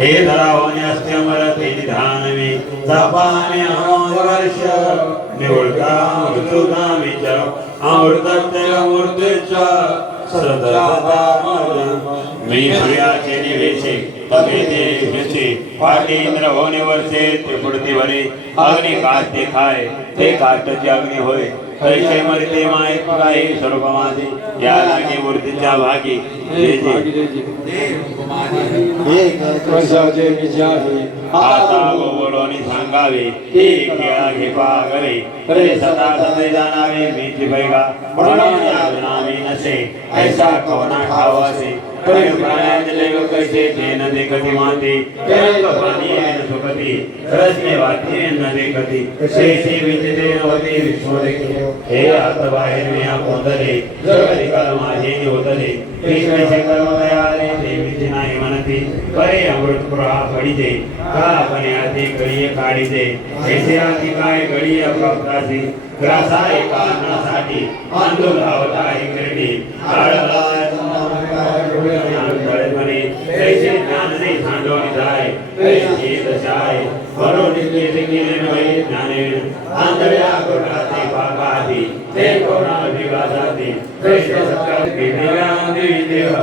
हे धरावणे असते अमर ते निधान मे जपाने वर्ष निवडता मृत्युगामीच अमृतत्य मूर्तीच सदा मी सूर्याचे निवेशे तपेते घेचे पाटी इंद्र होणे वर्षे ते पुढते भरे अग्नि काष्टे खाय ते काष्टाचे अग्नि होय कैसे मरते माय काही स्वरूप माझे या लागे मूर्तीच्या भागी आता बोलोनी सांगावे हे केळा घे पागवे तरी सदा सदै जाणावे मीची बैगा नामी नसे ऐसा कोणा ठावासे कैसे ते न देखती माते सुखती रसने वाती न देखती शेषी विचिते नवती विश्वदेखी हे आता बाहेर मी कोंदले जगती काल माझे होतले कृष्णाचे कर्म दयाले देवीचे नाही म्हणती परे अमृत पुरा फळीते का आपण आधी गळीये काढीते ऐसे आधी काय गळीये प्राप्तासी ग्रासा एका अन्नासाठी आंदोल धावता इकडे काळला कैसे ज्ञानने सांडवणी जाय कैसे दशाय बरोडी केले गेले नव्हे ज्ञानेन आंधळ्या कोणाचे पाकाधी ते कोणा विवादाते कैसे सत्कार केलेल्या देवी देव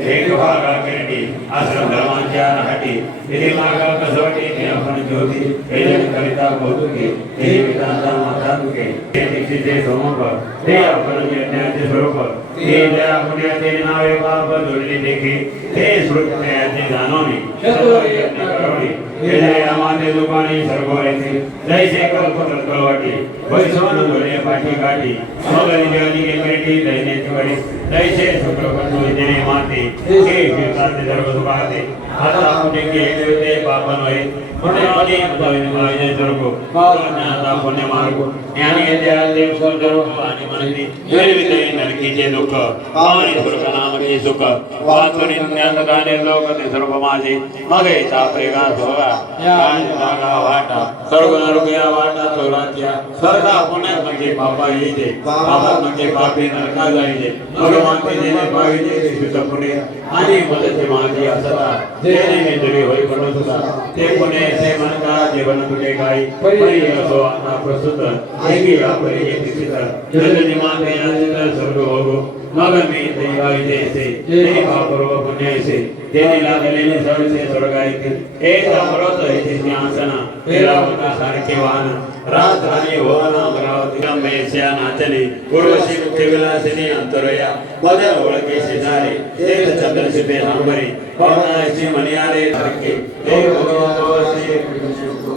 एक भागा केली आश्रम धर्मांच्या नाटी इथे मागा कसवटी हे आपण ज्योती हे कविता कौतुके हे वेदांता माता तुके हे दीक्षिते सोमक हे आपण यज्ञाचे स्वरूप हे ज्या पुण्याचे नावे पाप जोडले देखी हे श्रुत्याचे जाणवणे सर्व यज्ञ करवणे हे जय आमाते दुकानी सर्व येते जैसे कल्पवटी वैसवन जोडे पाठी काठी मगरी देवनी के पेटी दैन्याची वडी जैसे शुक्रपंडू जने माते हे कीर्ताते सर्व सुखाते आता पुणे के देवते पापन होय पुणे मनी मदविन स्वरूप ज्ञाता पुण्य मार्ग ज्ञानी येते देव स्वरूप आणि मनती निर्विते नरकीचे दुःख पावनी स्वर्ग नामके सुख वाचुनी ज्ञान गाणे लोक ते सर्व माझे मगे चापरेगा सोगा जागा वाटा सर्व नरक या वाटा चौरात्या स्वर्गा पुण्यात म्हणजे पापा येते पापात म्हणजे पापी नरका जाईले भगवान ते जेणे पाविले शुद्ध पुणे आणि मदते माझी असता जेणे मी तुरी होई बनवता ते पुणे से मनका जीवन तुटे गाई परी असो आता प्रस्तुत हेगी आपले हे दिसित जलनी माते याचित स्वर्ग होगो मग मी देवाई देसे ते पापरो पुण्यसे तेने लागलेले सर्वसे स्वर्गायतील एक अमृत येथे सिंहासना पेरावता सारखे वाहन राजधानी होवन अमरावती अंबेस्या नाचने उर्वशी मुख्य विलासिनी अंतरया मदन ओळखे शेजारे एक चंद्रशिपे सांबरे पवनाशी मणियारे सारखे ते भगवतवसे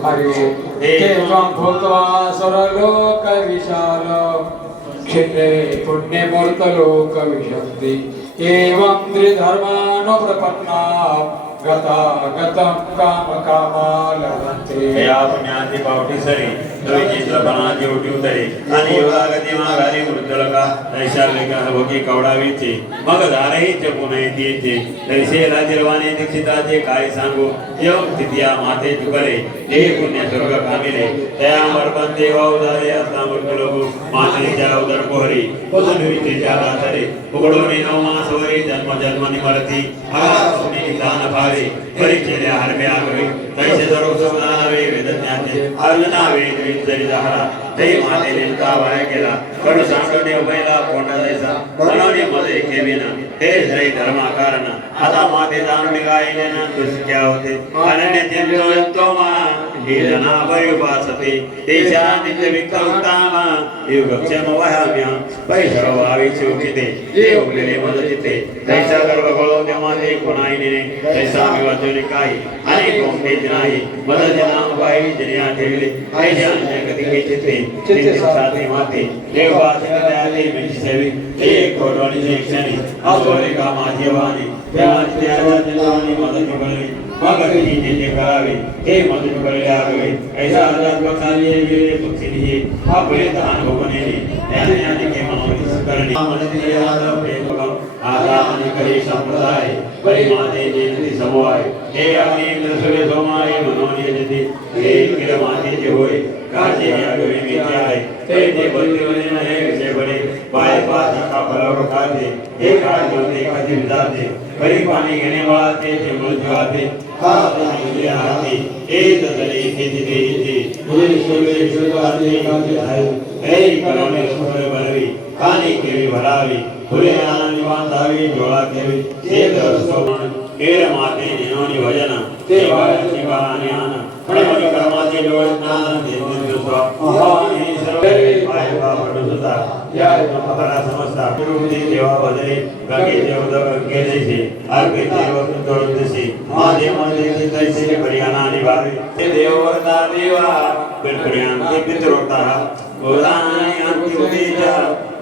हरे केवं भूत्वा स्वर्गलोक विशाल क्षेत्रे पुण्यमूर्तलोक विशन्ति एवं त्रिधर्मानुप्रपन्ना गता गतं काम कामालवन्ते या पुण्याची पावटी सरी दोयची लपनाची उठी उतरी आणि योगागती माघारी मृत्युलका नैशालिका भोगी कवडावीची मग धारहीचे पुन्हा येते तैसे राजिरवाने दीक्षिताचे काय सांगू योग तिथिया माते चुकले हे पुण्य स्वर्ग कामिले तयावर बंदे वावधारे असता मृत्युलोकू मातेच्या उदर पोहरी पसुनवीचे जागा तरे उघडून नवमासवरी जन्म जन्मनी मरती आगासुनी दान भावे परिचर्या हरबे आगवे तैसे सर्व सुनावे वेदज्ञाचे अर्जनावे जरी जहरा ते माते नेमका वाया गेला कडू सांडणे उभयला कोंडा जायचा बनवणे मध्ये केविना हे श्री धर्माकारण आता माते जाणून गायले ना दुसक्या होते अनन्य चिंतो मा हे जना वैवासते तेच्या नित्य विक्रमतामा युगक्षम वहाम्या पैसर्व आविचे उकिते जे उगलेले मदतिते तैसा गर्भ गळवते माते कोणाईने तैसा मी वाचवणे काही आणि कोणतेच नाही मदत नाम बाई जनिया ठेवले ऐशा अन्य कधी घेते चिंतित साथी माते देव वाचन दयाले मेची सेवी एक कोडवाणी शिक्षणी असोरे का माझी वाणी देवाची जनानी मदत करणे मग ती जे करावे हे मदत करले आगवे ऐसा आजाद बखाली गेले पक्षी आपले दान भोगणे ज्ञानी के मनोनिस करणे मदत आदव प्रेम आता आणि करी संप्रदाय परिमाते जयंती समवाय हे अग्नि नसले सोमाय मनोन यजती हे किर मातेचे होय काचे यागवे मीते आहे ते बंदिवने नहे विषय बडे पाय पास का फलावर खाते हे काय बोलते कधी विजाते करी पाणी घेणे वाळते ते मुळते खाते इंद्रिय हाती हे तदले खेती देते हे सोले सुदाते काते आहे हे करोने सुरे बनवी कानी केवी भरावी फुले आनंदी बांधावी डोळा केवी ते दर्शोमन केर माते निनोनी भजन ते वाळची गाणी आन प्रणवनी कर्माचे डोळ ज्ञान देते स्व अहानी सर्व पाय बाबा सुता या महारा समस्ता गुरुदी देवा भजने गंगे देवद गंगे जैसे अर्पे देव तोड़ जैसे मादे मंदे की तैसे परियाना निभावे ते देववरता देवा पितृयां ते पितृता गोदानी अंति उदेजा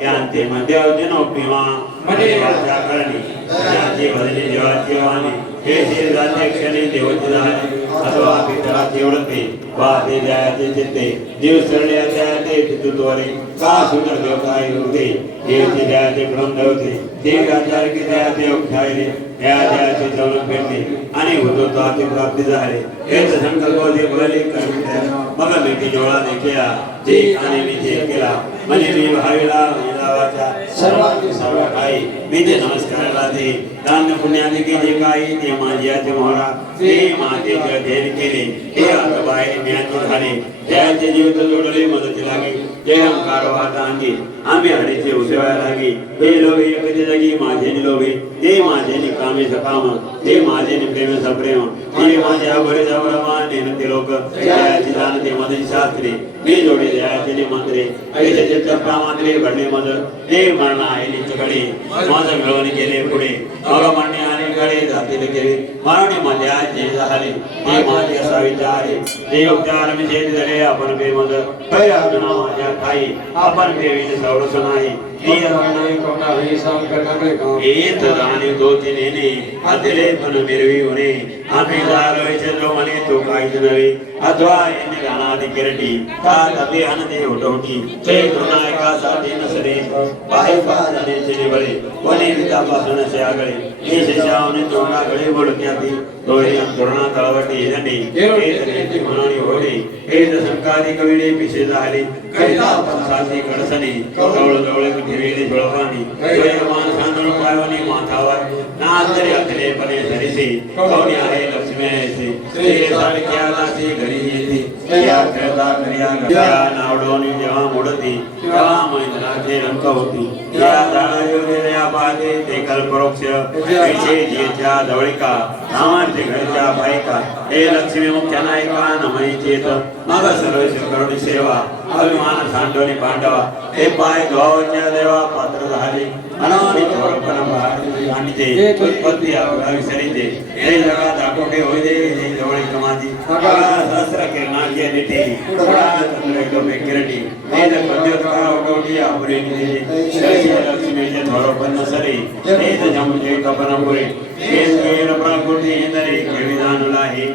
यांते मध्य जनोपिमा मने वाचा करणी यांते भजने देवाची वाणी हे ते जाते क्षणी देवची झाले अथवा पितराची ओळखते वा ते जायचे चित्ते जीव सरले जायते पितृत्वाने का सुंदर देवताई होते देवचे जायते ब्रह्मदेवते देव आचार की जायते उपठायले या जायचे जवळ भेटले आणि हुतत्वाची प्राप्ती झाली हेच संकल्प जे बोलले करते मग मी जोळा देखिया जे आणि मी जे केला म्हणजे मी भाविला वाचा सर्वांची सर्व काही मी ते नमस्काराला दे दान पुण्याने की जे काही ते माझ्याचे मोहरा ते माझे ध्येय केले हे आता बाहेर ज्ञान झाले त्याचे जीवित जोडले मदती लागे ते अहंकार वाहता अंगी आम्ही हडीचे उसवाया लागे हे लोभे एकते जागी माझे लोभे ते माझे कामे सकाम ते माझे प्रेम सप्रेम ते माझ्या बरे जावरमा नेनते लोक त्याची जाणते मदती शास्त्रे मी जोडे द्यायचे मंत्रे ऐसे चित्तप्रा मात्रे घडले मद ते मरणा आहे कडे माझं मिळवणी केले पुढे मग म्हणणे आणि कडे जातील केले मरणे मध्ये जे झाले ते माझे असा विचारे ते उपचार मी जे झाले आपण बे मद पैराजना माझ्या खाई आपण बेवीने सवरस नाही येत जाणे तो तिने अतिले पण मिरवी होणे आम्ही जारोयचे जो म्हणे तो काहीच नव्हे अथवा येणे गाणादी किरटी का तबे अनदे उठवटी ते नायकासाठी नसरे बाहेर पाहण्याचे निबळे कोणी वितापासून असे आगळे हे शेषावने तोंडाकडे बोलक्याती तोही अंतरणा तळवटी झंडी हे तरी म्हणून होणे हे संकारी कविडे पिशे झाले कैला पंसाची कडसणी जवळ जवळ ठेवले झोळपाणी माणसांना पायवणी माथावर नाचरे अखले पणे धरिसे कवणी आहे लक्ष्मी ऐसे श्री सारख्या दासी घरी येते या खेळता घरिया नावडोनी जेव्हा मोडती तेव्हा मैदानाचे रंक होती या झाडा योजनेया पाहते ते कल्पवृक्ष विषय जियेच्या जवळिका नामांचे घरच्या बायका हे लक्ष्मी मुख्य नायका नमई चेत मग सर्व करुणी सेवा अभिमान सांडोनी पांडवा हे पाय धुवावच्या देवा पात्र झाले अनामी थोरपण भांडीचे उत्पत्ती विसरीचे हे जगात आकोटे होई दे हे जवळ कमाजी सहस्र किरणाचे निटे डोबे किरटी हे पद्योतका उठवटी आपुरे लक्ष्मीचे थोरपण नसरे हे जमुचे कपनपुरे हे स्वेर प्राकृती इंदरे केविदानुला हे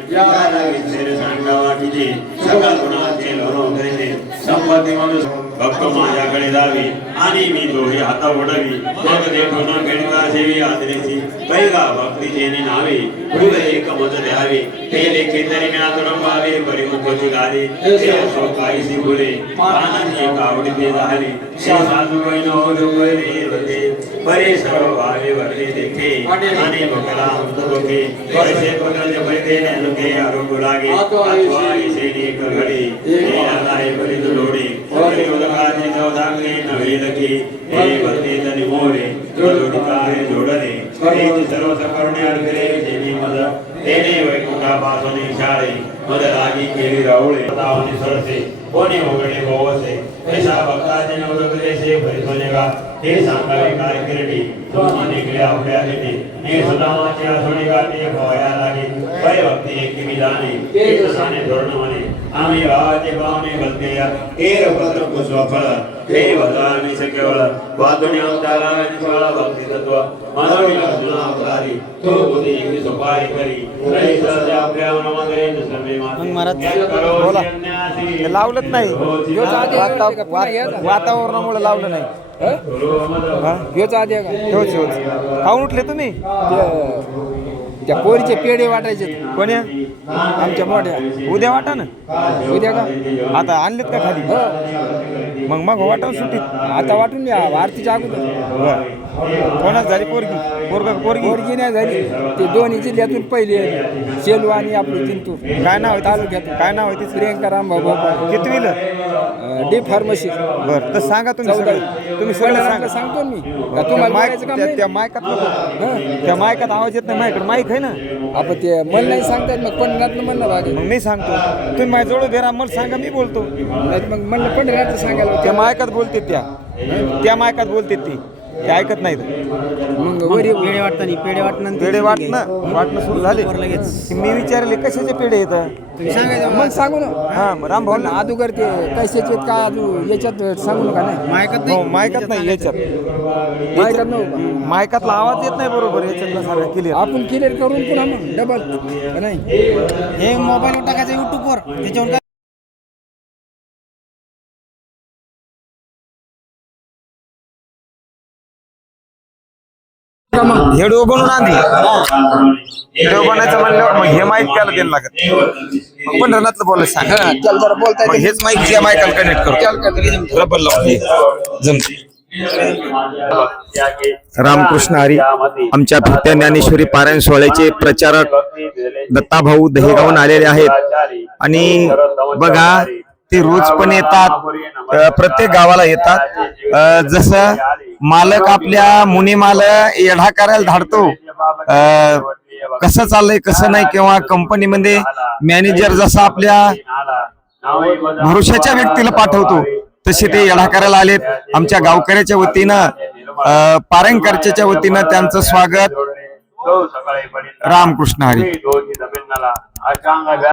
विसरे सांगावा किती सकल गुणाचे लोरो करीते संपत्ती मनुष्य भक्त माझ्याकडे जावी आणि मी दोहे हाता ओढवी मग देखून गणिता सेवी आदरेची पैगा भक्तीचे नावे हृदय एक मत द्यावे हे लेखे तरी मी आतुरंबावे परिमुखोची गाले ते असो काहीसी बोले आनंद एक आवडीते झाले श्री साधू वैनो दुबरे होते बरे सर्व भावे वरले देखे आणि भक्तला अमृत लोके वर्षे पगल पैदे लोके आरोग्य लागे अथवा इसे एक घडे हे आलाय बरी लोडे उदकाचे चौदांगे नवे लगे हे भक्ती तनि मोरे जोडकारे जोडले हे सर्व सकरुणे अडकले जेनी मद तेने वैकुंठापासून शाळे मद लागी केली रावळे तावनी सरसे कोणी उघडे गोवसे ऐसा भक्ताचे नवदगलेसे परिसोनेगा हे सांगावे काय किरटी दोन्ही निघले आपल्या देते हे सुदामाचे आसोणी गाते भया लागे वै भक्ती एकी विधाने हे ससाने धोरण म्हणे आम्ही भावाचे भावने गलते या हे रपत्र कुस्वफळ हे भगवान मी केवळ वादुनी अवतारा निष्फळ भक्ती तत्व मनोवी लक्षणा अपराधी तो बुद्धी की सोपारी करी रही सहज आपल्या मनमंदिरे सर्वे माते लावलंच नाही वातावरणामुळे लावलं नाही ह्योच आधी आहे का? होच होच खाऊन उठले तुम्ही त्या पोरीचे पेढे वाटायचे कोण्या आमच्या मोठ्या उद्या वाटा ना उद्या का आता आणलेत का खाली हो मग वाटा सुट्टीत आता वाटून या आरतीच्या अगोदर बरं कोणाच झाली पोरगी पोरगी पोरगी नाही झाली ते दोन्ही जिल्ह्यातून पहिले सेलू आणि आपलं जिंतूर काय नाव आहे तालुक्यात काय नाव आहे तिचं प्रियंका रामभाऊ भोपाळ कितवीला डी फार्मसी बरं तर सांगा तुम्ही सगळं तुम्ही सगळं सांगा सांगतो मी का तुम्हाला बोलायचं काम नाही? त्या मायकात नको हं? त्या मायकात आवाज येत नाही माझ्याकडे माईक आहे ना आपण ते मला नाही सांगतात मग पंढरनाथनं म्हणलं बागे मग मी सांगतो तुम्ही माझ्या जवळ घ्या मला सांगा मी बोलतो नाही तर मग म्हणलं पंढरनाथचं सांगायला त्या मायकात बोलते त्या मायकात बोलते ती ते ऐकत नाहीत मग वरी पेढे वाटताना पेढे वाटणं पेढे वाटणं सुरू झाले मी विचारले कशाचे पेढे येतं तुम्ही सांगायचं मग सांगू ना हा राम भाऊ पण अगोदर ते पैशाचे काय अजून याच्यात सांगू नका नाही मायकात हो मायकात नाही याच्यात माहिती नव्हतं मायकातला आवाज येत नाही बरोबर याच्यातला सारखा क्लिअर आपण क्लिअर करून पुन्हा मग डबल नाही हे मोबाईलवर टाकायचं युट्यूबवर त्याच्यावर काय व्हिडिओ बनवून आणली व्हिडिओ बनायचं म्हणल्यावर मग हे माईक त्याला द्यायला लागत मग पंढरनाथला बोलायचं सांग त्याला जरा बोलता मग हेच माईक त्या मायकाला कनेक्ट करतो रबर लावून जमते रामकृष्ण हरी आमच्या फिरत्या ज्ञानेश्वरी पारायण सोहळ्याचे प्रचारक दत्ताभाऊ दहेगावून आलेले आहेत आणि बघा ते रोज पण येतात प्रत्येक गावाला येतात जसं मालक आपल्या मुनीमाला येढा करायला धाडतो कसं चाललंय कसं नाही किंवा कंपनीमध्ये मॅनेजर जसा आपल्या भरोशाच्या व्यक्तीला पाठवतो तसे ते येढा करायला आलेत आमच्या गावकऱ्याच्या वतीनं पारंकरच्या वतीनं त्यांचं स्वागत रामकृष्ण हरी